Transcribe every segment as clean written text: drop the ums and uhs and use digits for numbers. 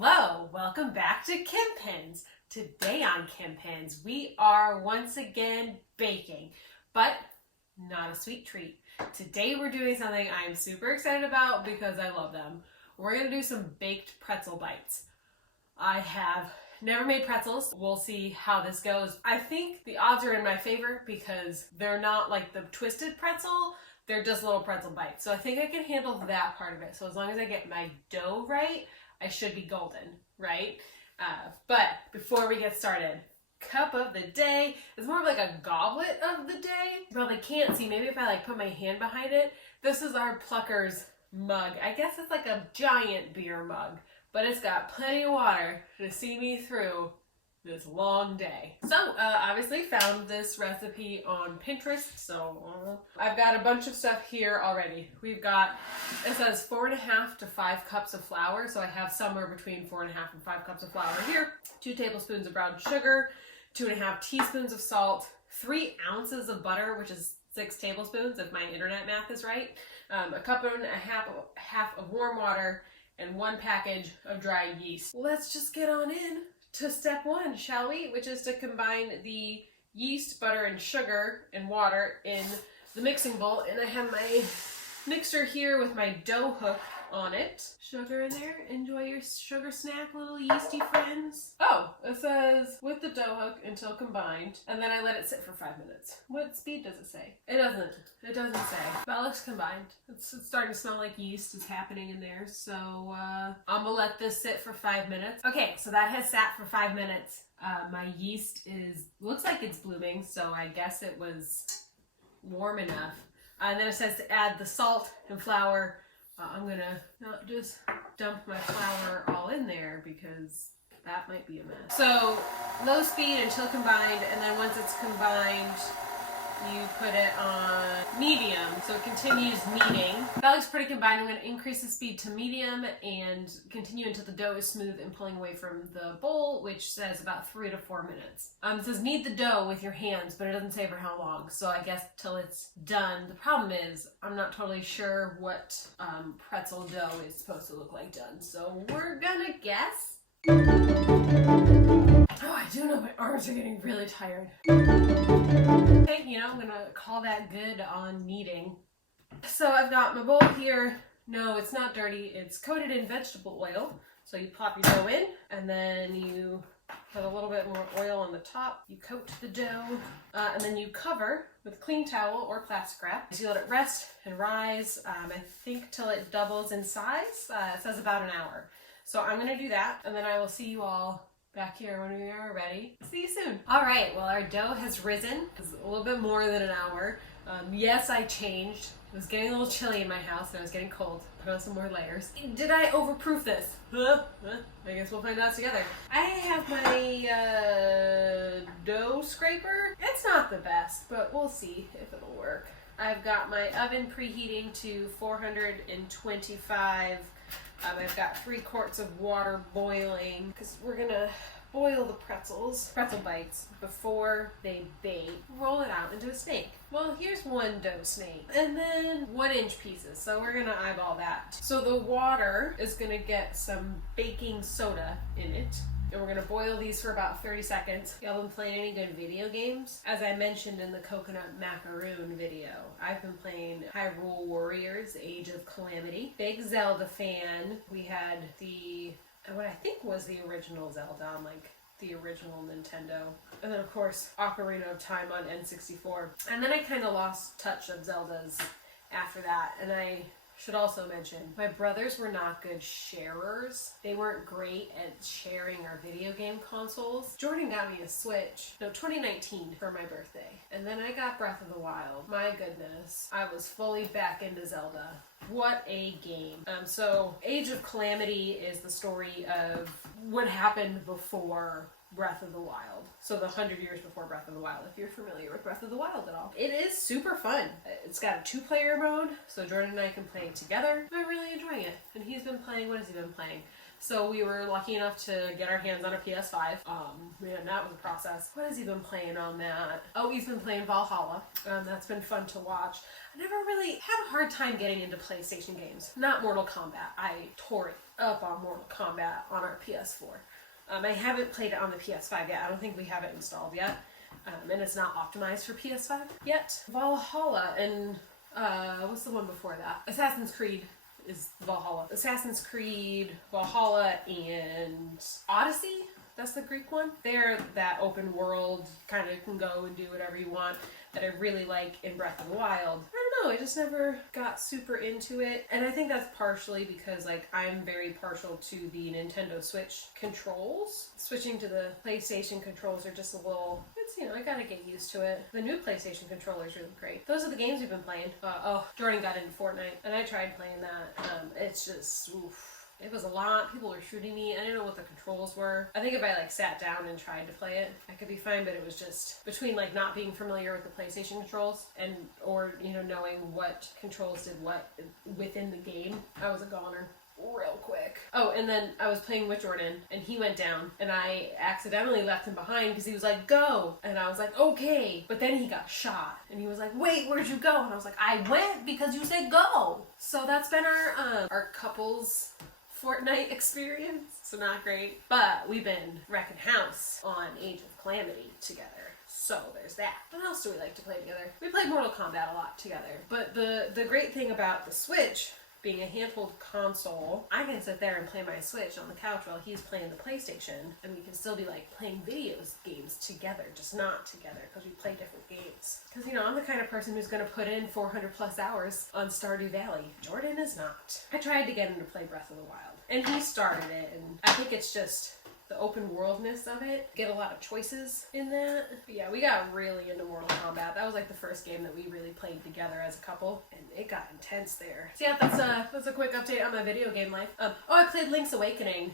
Hello, welcome back to Kim Pins. Today on Kim Pins, we are once again baking, but not a sweet treat. Today we're doing something I'm super excited about because I love them. We're going to do some baked pretzel bites. I have never made pretzels. We'll see how this goes. I think the odds are in my favor because they're not like the twisted pretzel. They're just little pretzel bites. So I think I can handle that part of it. So as long as I get my dough right, I should be golden, right? But before we get started, cup of the day. It's more of like a goblet of the day. You probably can't see. Maybe if I like put my hand behind it. This is our Plucker's mug. I guess it's like a giant beer mug, but it's got plenty of water to see me through this long day. So obviously found this recipe on Pinterest, so I've got a bunch of stuff here already. We've got, it says 4.5 to 5 cups of flour, so I have somewhere between 4.5 and 5 cups of flour here, 2 tablespoons of brown sugar, 2.5 teaspoons of salt, 3 ounces of butter, which is 6 tablespoons if my internet math is right, a cup and a half of warm water, and 1 package of dry yeast. Let's just get on in to step 1, shall we? Which is to combine the yeast, butter, and sugar and water in the mixing bowl. And I have my mixer here with my dough hook on it. Sugar in there. Enjoy your sugar snack, little yeasty friends. Oh, it says with the dough hook until combined, and then I let it sit for 5 minutes. What speed does it say? It doesn't. It doesn't say. That looks combined. It's starting to smell like yeast is happening in there, so I'm gonna let this sit for 5 minutes. Okay, so that has sat for 5 minutes. My yeast looks like it's blooming, so I guess it was warm enough. And then it says to add the salt and flour. I'm gonna not just dump my flour all in there because that might be a mess. So low speed until combined, and then once it's combined, you put it on medium, so it continues kneading. That looks pretty combined. I'm going to increase the speed to medium and continue until the dough is smooth and pulling away from the bowl, which says about 3 to 4 minutes. It says knead the dough with your hands, but it doesn't say for how long, so I guess till it's done. The problem is I'm not totally sure what pretzel dough is supposed to look like done, so we're gonna guess. Oh, I do know my arms are getting really tired. Okay, I'm gonna call that good on kneading. So I've got my bowl here. No, it's not dirty. It's coated in vegetable oil. So you pop your dough in, and then you put a little bit more oil on the top. You coat the dough, and then you cover with a clean towel or plastic wrap. So you let it rest and rise, I think till it doubles in size. It says about an hour. So I'm gonna do that, and then I will see you all back here when we are ready. See you soon. All right, well, our dough has risen. It's a little bit more than an hour. Yes, I changed. It was getting a little chilly in my house and I was getting cold. Put on some more layers. Did I overproof this? I guess we'll find out together. I have my dough scraper. It's not the best, but we'll see if it'll work. I've got my oven preheating to 425. I've got 3 quarts of water boiling because we're gonna boil the pretzel bites before they bake. Roll it out into a snake. Well, here's 1 dough snake, and then 1-inch pieces. So we're gonna eyeball that. So the water is gonna get some baking soda in it. And we're gonna boil these for about 30 seconds. Y'all been playing any good video games? As I mentioned in the coconut macaroon video, I've been playing Hyrule Warriors, Age of Calamity. Big Zelda fan. We had what I think was the original Zelda on like the original Nintendo. And then of course, Ocarina of Time on N64. And then I kind of lost touch of Zeldas after that. And I should also mention, my brothers were not good sharers. They weren't great at sharing our video game consoles. Jordan got me a Switch, 2019 for my birthday. And then I got Breath of the Wild. My goodness, I was fully back into Zelda. What a game. So Age of Calamity is the story of what happened before Breath of the Wild. So the 100 years before Breath of the Wild, if you're familiar with Breath of the Wild at all. It is super fun. It's got a 2-player mode, so Jordan and I can play together. I'm really enjoying it. And he's been playing, what has he been playing? So we were lucky enough to get our hands on a PS5. Man, that was a process. What has he been playing on that? Oh, he's been playing Valhalla. That's been fun to watch. I never really had a hard time getting into PlayStation games. Not Mortal Kombat. I tore it up on Mortal Kombat on our PS4. I haven't played it on the PS5 yet. I don't think we have it installed yet. And it's not optimized for PS5 yet. Valhalla and what's the one before that? Assassin's Creed is Valhalla. Assassin's Creed, Valhalla, and Odyssey. That's the Greek one. They're that open world, kind of can go and do whatever you want, that I really like in Breath of the Wild. I don't know, I just never got super into it. And I think that's partially because like I'm very partial to the Nintendo Switch controls. Switching to the PlayStation controls are just a little, I gotta get used to it. The new PlayStation controller is really great. Those are the games we've been playing. Jordan got into Fortnite and I tried playing that. It's just, oof. It was a lot. People were shooting me. I didn't know what the controls were. I think if I like sat down and tried to play it, I could be fine, but it was just between like not being familiar with the PlayStation controls and or knowing what controls did what within the game, I was a goner real quick. Oh, and then I was playing with Jordan and he went down and I accidentally left him behind because he was like, go. And I was like, okay. But then he got shot and he was like, wait, where'd you go? And I was like, I went because you said go. So that's been our couples Fortnite experience. So not great. But we've been wrecking house on Age of Calamity together. So there's that. What else do we like to play together? We played Mortal Kombat a lot together. But the great thing about the Switch being a handheld console, I can sit there and play my Switch on the couch while he's playing the PlayStation, and we can still be like playing games together, just not together because we play different games. Because I'm the kind of person who's going to put in 400 plus hours on Stardew Valley. Jordan is not. I tried to get him to play Breath of the Wild, and he started it, and I think it's just the open worldness of it. Get a lot of choices in that. But yeah, we got really into Mortal Kombat. That was like the first game that we really played together as a couple, and it got intense there. So yeah, that's a quick update on my video game life. I played Link's Awakening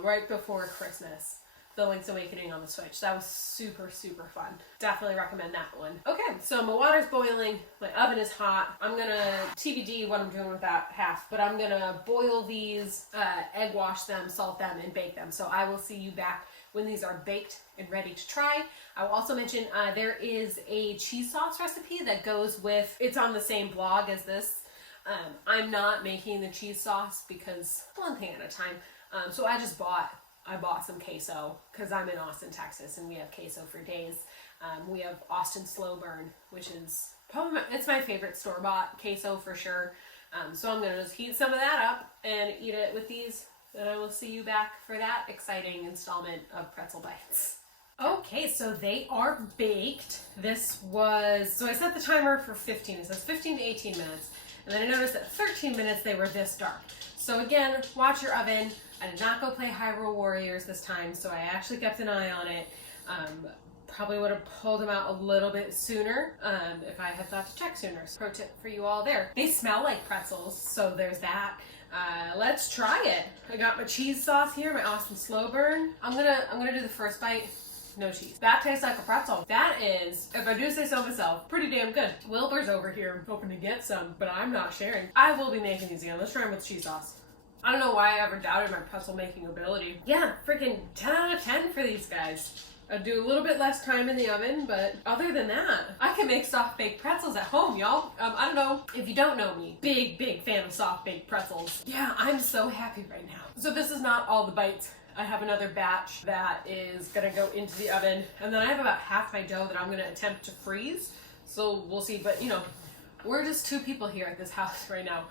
right before Christmas. The Link's Awakening on the Switch. That was super, super fun. Definitely recommend that one. Okay, so my water's boiling, my oven is hot. I'm gonna TBD what I'm doing with that half, but I'm gonna boil these, egg wash them, salt them, and bake them. So I will see you back when these are baked and ready to try. I will also mention there is a cheese sauce recipe that goes with, it's on the same blog as this. I'm not making the cheese sauce because one thing at a time. So I bought some queso because I'm in Austin, Texas, and we have queso for days. We have Austin Slow Burn, which is probably it's my favorite store-bought queso for sure. So I'm gonna just heat some of that up and eat it with these, and I will see you back for that exciting installment of Pretzel Bites. Okay, so they are baked. So I set the timer for 15. It says 15 to 18 minutes. And then I noticed at 13 minutes they were this dark. So again, watch your oven. I did not go play Hyrule Warriors this time, so I actually kept an eye on it. Probably would have pulled them out a little bit sooner if I had thought to check sooner. So pro tip for you all there. They smell like pretzels, so there's that. Let's try it. I got my cheese sauce here, my Austin Slow Burn. I'm gonna do the first bite. No cheese. That tastes like a pretzel. That is, if I do say so myself, pretty damn good. Wilbur's over here hoping to get some, but I'm not sharing. I will be making these again. Let's try them with cheese sauce. I don't know why I ever doubted my pretzel making ability. Yeah, freaking 10 out of 10 for these guys. I do a little bit less time in the oven, but other than that, I can make soft baked pretzels at home, y'all. I don't know if you don't know me. Big fan of soft baked pretzels. Yeah, I'm so happy right now. So this is not all the bites. I have another batch that is gonna go into the oven, and then I have about half my dough that I'm gonna attempt to freeze. So we'll see, but we're just two people here at this house right now.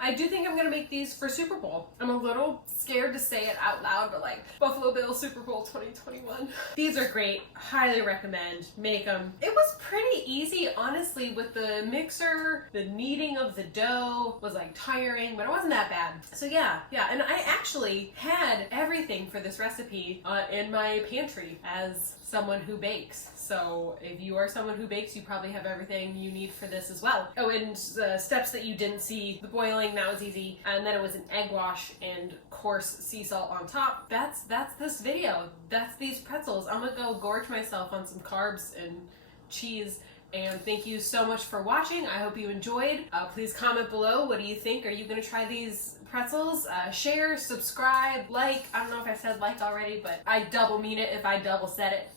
I do think I'm gonna make these for Super Bowl. I'm a little scared to say it out loud, but like Buffalo Bills Super Bowl 2021. These are great, highly recommend, make them. It was pretty easy, honestly, with the mixer. The kneading of the dough was like tiring, but it wasn't that bad. So yeah, and I actually had everything for this recipe in my pantry as someone who bakes. So if you are someone who bakes, you probably have everything you need for this as well. Oh, and the steps that you didn't see, the boiling, that was easy. And then it was an egg wash and coarse sea salt on top. That's this video. That's these pretzels. I'm gonna go gorge myself on some carbs and cheese And thank you so much for watching. I hope you enjoyed. Please comment below. What do you think? Are you going to try these pretzels? Share, subscribe, like. I don't know if I said like already, but I double mean it if I double said it.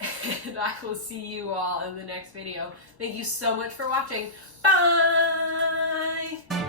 And I will see you all in the next video. Thank you so much for watching. Bye!